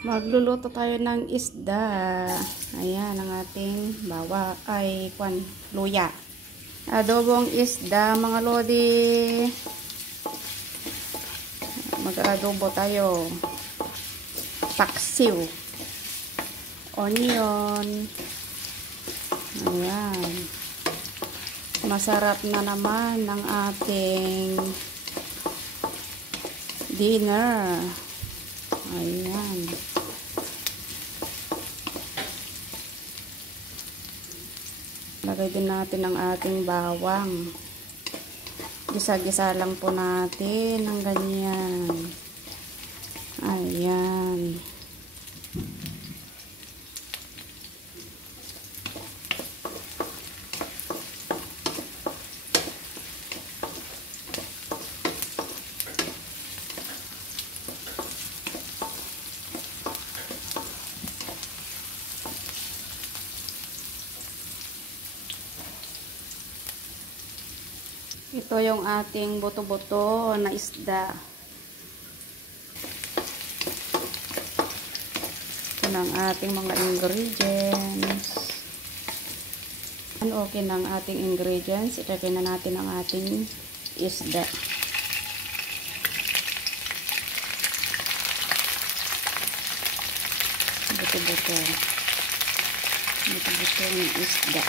Magluluto tayo ng isda. Ayan ang ating luya. Adobong isda, mga lodi. Mag-adobo tayo. Paksiw. Onion. Ayan. Masarap na naman ng ating dinner. Ayan. Lagay din natin ang ating bawang. Gisa-gisa lang po natin ng ganyan. Ayan. Ito yung ating buto-buto na isda. Ito na ang ating mga ingredients. Okay na ang ating ingredients. Ilagay na natin ang ating isda. Buto-buto. Buto-buto ng isda.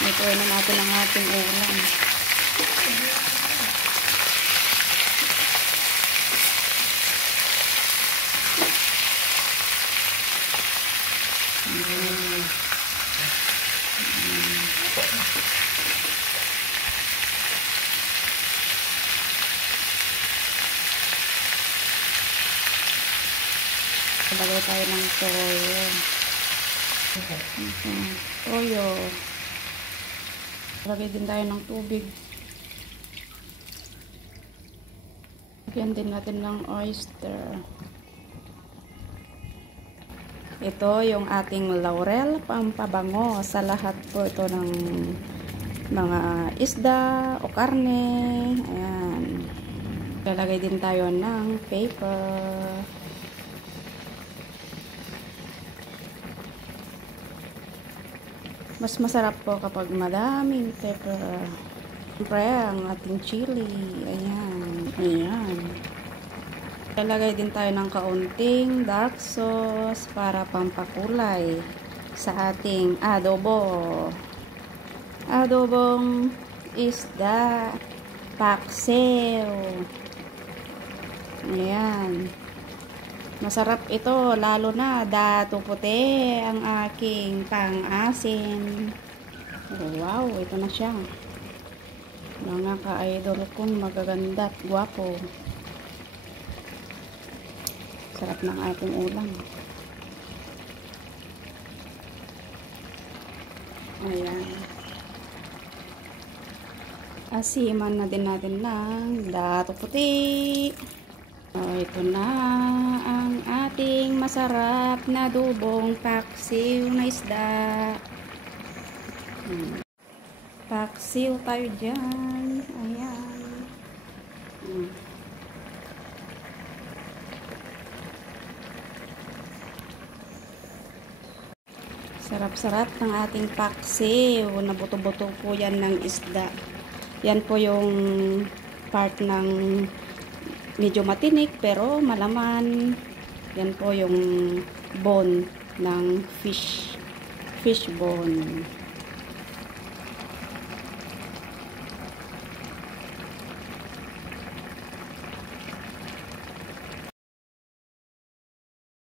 Ituloy na natin ang ating ulam. Lagay tayo ng toyo. Toyo. Lagay din tayo ng tubig. Lagyan din natin ng oyster. Ito yung ating laurel, pampabango sa lahat po ito ng mga isda o karne. Ayan. Lalagay din tayo ng paper. Mas masarap po kapag madaming pepper. Siyempre, ang ating chili. Ayan. Ayan. Lalagay din tayo ng kaunting dark sauce para pampakulay sa ating adobo. Adobong isda. Paksiw. Ayan. Masarap ito, lalo na dato puti ang aking pang-asin. Wow, ito na siya. Mga ka-idol kong magaganda at gwapo. Sarap ng ating ulam. Ayan. Asiman na din natin ng dato puti. Ito na ang ating masarap na adobong paksiw na isda. Paksiw tayo dyan. Ayan. Sarap-sarap ng ating paksiw. Nabuto-buto po yan ng isda. Yan po yung part ng medyo matinik pero malaman. Yan po yung bone ng fish bone.